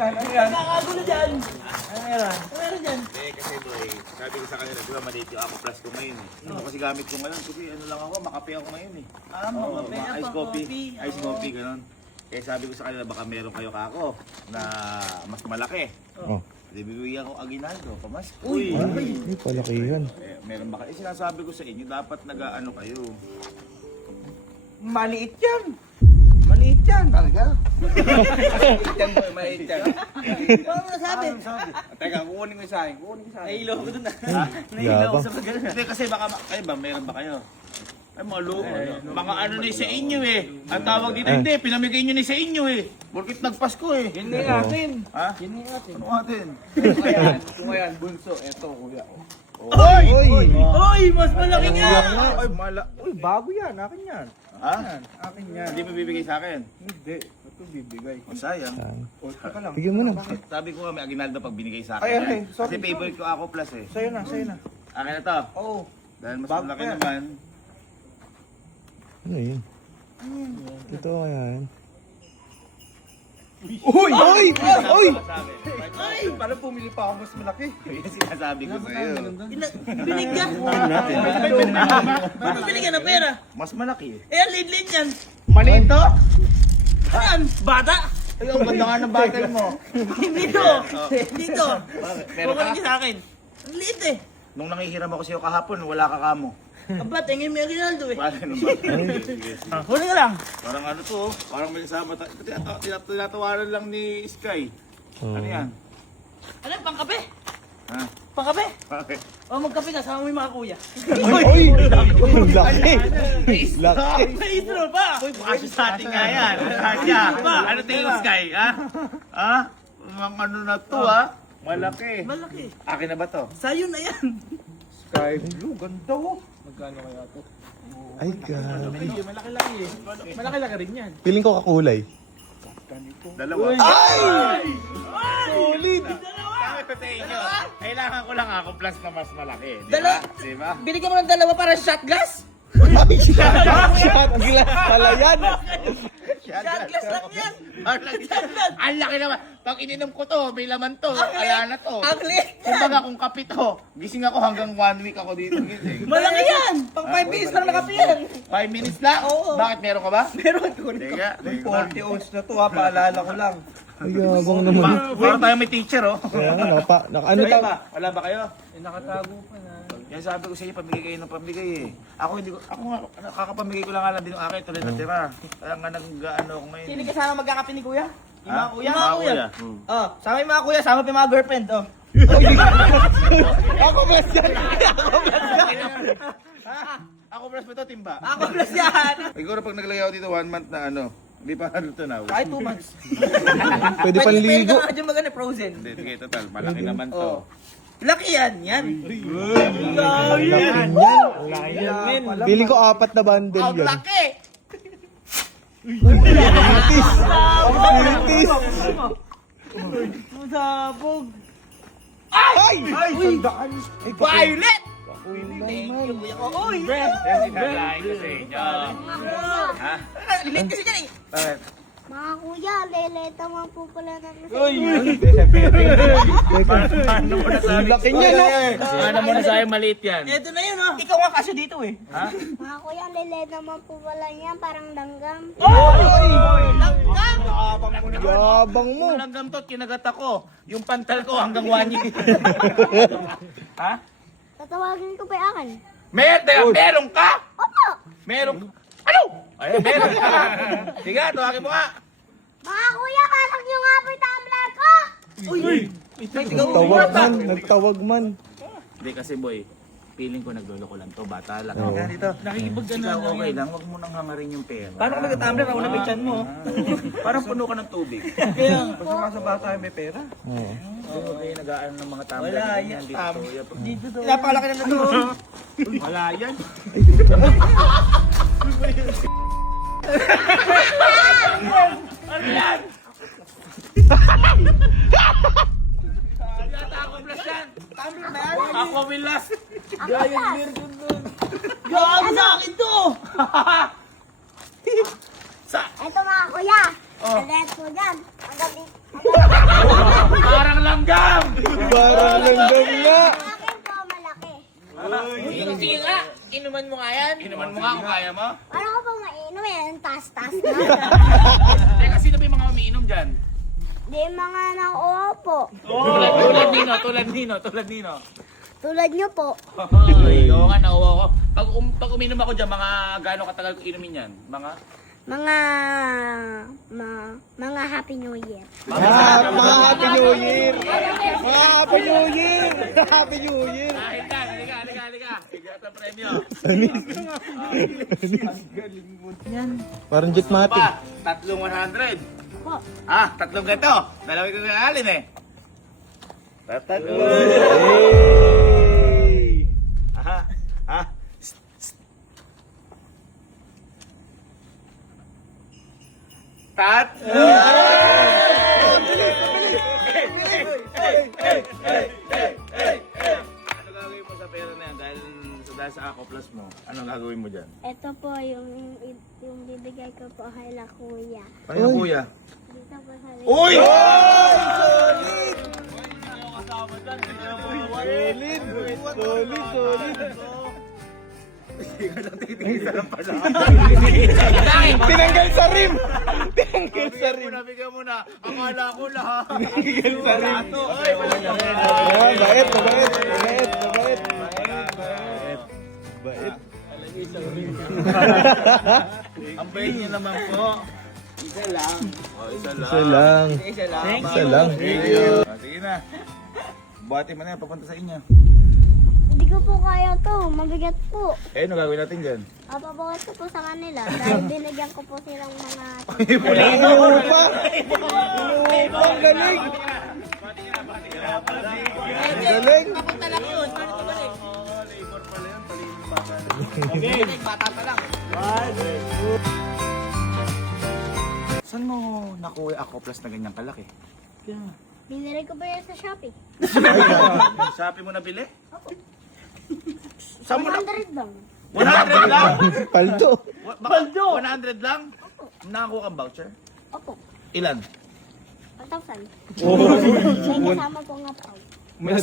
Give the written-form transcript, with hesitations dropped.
Nakakagulo dyan. Ano meron dyan? Kasi boy, sabi ko sa kanila, di ba maliit yung ako plus ko ngayon eh. Ito kasi gamit ko ngayon kasi ano lang ako, makape ako ngayon eh. Makape Mga ka ice pa, coffee. coffee. Ice coffee, ganun. Kaya sabi ko sa kanila, baka meron kayo kako na mas malaki. Oh. Hindi bibigyan ko aginaldo, pamas. Uy, Ay, palaki yan. Meron ba kayo? Sinasabi ko sa inyo, dapat nag-ano kayo. Maliit yan. Maliit yan. Talaga? Maliit yan. paano mo nasabi? Teka, kukunin ko sa akin. Nahilo ko dun na. Ha? Nahilo ko Yabang. sa pagkano. Hindi kasi baka, kayo ba, meron ba kayo? Ay mga loko, mga ano na sa inyo eh. Ang tawag dito, hindi, pinamigay nyo na sa inyo eh. Burkit nagpasko eh. Yun na yung atin. Ha? Yun na yung atin. Ano atin? Kung ayan, bunso. Eto, kuya. Oy! Oy, mas malaki nga. Ay, Uy, bago yan. Akin yan. Ha? Akin yan. Hindi mo bibigay sa akin? Hindi. Ito bibigay. O sayang. O, teka lang. Bigyan mo na. Sabi ko nga may aginaldo pag binigay sa akin. Ay, sorry, Kasi favorite ko ako plus eh. Sa'yo na, sa'yo na. Akin na to. Oo. Dahil mas Bago malaki pa yan. naman. Ano yun? Ito yan. Uy! Uy! Uy! Ay! Parang pumili pa ako mas malaki. Yan sinasabi ko sa'yo. Binigyan. natin. Ano binigyan ng pera? Mas malaki eh. Eh, lead yan. Maliit to? Ayan, bata. Ay, ang ganda nga ng batay mo. Dito. Dito. Pero Kukunin ka, niya sa akin. Ang liit eh. nung nangihiram ako sa'yo kahapon, wala ka kamo. Aba, tingin mo yung Rinaldo eh. Paano ba? Huli ka lang. Parang ano to, parang may kasama tayo. Tinatawaran lang ni Sky. Ano yan? Ano, pangkape? Ha? Pangkape? Bakit? O, magkape ka, sama mo yung mga kuya. Uy! Laki! Laki! May istro pa. Uy, baka siya sa atin nga yan. Kasya. Ano tingin mo, Sky? Ha? Ha? Mga ano na to, ha? Malaki. Malaki. Akin na ba to? Sa'yo na yan. Sky blue. Ganda oh. Magkano kaya to? Ay, grabe. Medyo malaki-laki eh. Malaki-laki rin yan. Piling ko kakulay. Dalawa. Solid! Bakit ito sa inyo? Kailangan ko lang ako plus na mas malaki. Di ba? Dalawa. Di ba? Binigyan mo ng dalawa para shot glass? Shot glass pala yan! Shot glass lang yan. Ang laki naman. Pag ininom ko to, may laman to. Kaya na to. Ang liit yan. Kumbaga kung kape to, gising ako hanggang 1 week ako dito gising. Malaki yan. Pang 5 minutes lang nakapi yan. 5 minutes lang? Oo. Bakit meron ka ba? Meron. Teka, 40 ounce na to ha. Paalala ko lang. Ay, yabang naman. Para tayo may teacher oh. Kaya nga, ano Kayo ta? ba? Wala ba kayo? Nakatago pa na. Yan sabi ko sa inyo, pamigay kayo ng pamigay eh. Ako hindi ko, ako nga, kakapamigay ko lang nga lang din yung akin, tuloy na tira. Kaya nga nag-ano ako ngayon. Sino kasama magkakapi ni kuya? Yung mga kuya? Mga kuya. Oh, sama yung mga kuya, sama pa yung mga girlfriend. Oh. Ako ba yan? Ako plus ba ito, timba? Ako plus yan. Siguro pag naglagay ako dito 1 month na ano, hindi pa ano to na. Kahit 2 months. Pwede Pwede panligo. ka nga dyan magana frozen. Hindi, sige, total, malaki naman to. Oh. Laki yan, yan. Laki yan. Piling ko 4 na bundle Ang yan. laki! Itis! Itis! Masabog. Ay! Ay! Sandaan! Violet! Uy! Yan sinalain ko sa inyo. Ha? Late kasi dyan eh. Bakit? Mga kuya, leleta mo po pala namin sa Uy! Paano mo nasabi? Laki niya, no? Paano mo nasabi maliit yan? Ito na yun oh. Ikaw nga kasi dito eh. Ha? Mga kuya, leleta mo po pala yan, parang langgam. Langgam! Yabang mo. Walang gamtot, kinagat ako. Yung pantal ko hanggang 1 year. Ha? Tatawagin ko pa yung akin. Meron ka? Opo! Meron. Ano? Ay, meron ka. Sige, tawagin mo nga. Mga kuya, pasok nyo nga po yung tumbler ko! Nagtawag man. Nagtawag man. Hindi kasi boy, feeling ko nagloloko lang to, bata lang. Oo. Dito. Nakikipag Ikaw okay lang, wag mo nang hangarin yung pera. Paano ka nagtatamler ako na picture mo? Parang puno ka ng tubig. Kaya, Basta nga sa bata ay may pera. Oo. Oo, okay, nag-aano ng mga tumbler. Wala, ganyan yan. dito. dito daw. Napakalaki na to. Wala yan. Ano yan? Yata ako plus yan. Tumbler ba yan? Ako will last. Gago sa akin to! Sa? Ito mga kuya, Oh. let's go Yan, ang gabi. Parang langgam! Parang langgam nga. Akin po, malaki. Sige nga, inuman mo nga yan. Inuman mo nga kung kaya mo. Ano ko po mainom yan? Tas-tas na. Teka, sino ba yung mga umiinom dyan? Di mga nakuha po. Tulad Nino. Tulad nyo po. Ay, oo nga, nauwa ko. Pag uminom ako dyan, mga gaano katagal ko inumin yan? Mga? Mga Happy New Year. Mga Happy New Year. Mga Happy New Year. Happy New Year. Halika. Bigyan ang premyo. Parang jet mati. Pa, 3,100. Po. Ah, 3 ganito. Dalawin ko ng alin eh. Tatlo. Hey! Aha. Ah. Tatlo. Ano gagawin mo sa pera na yan? Dahil sa Ako Plus mo, anong gagawin mo dyan? Ito po yung bibigay ko po kay la kuya. Ano yung kuya? Dito po sa Uy! Solid. Tinanggal Tinanggal sa rim. Tinanggal sa rim. Bigyan mo na. Akala ko lahat. Tinanggal sa rim. Ay, wala Bait. Bait. Ang bait niya naman po. Isa lang. Thank you. Sige na. Buhati mo na yan, papunta sa inyo. Hindi ko po kaya to. Mabigat po. Eh, ano gagawin natin dyan? Papabawas ko po sa kanila dahil binigyan ko po silang mga... Inuupa. Ang galing. Galing. Papunta lang yun. Paano tumalik? Labor pala yan, paliling bata. Bata pa lang. Saan mo nakuha Ako Plus na ganyang kalaki? Binili ko ba yan sa Shopee? Shopee mo nabili? Saan mo na? 100 lang. 100 lang? Paldo. Paldo! 100 lang? Nakakuha kang voucher? Opo. Ilan? 1,000. May kasama po nga po. May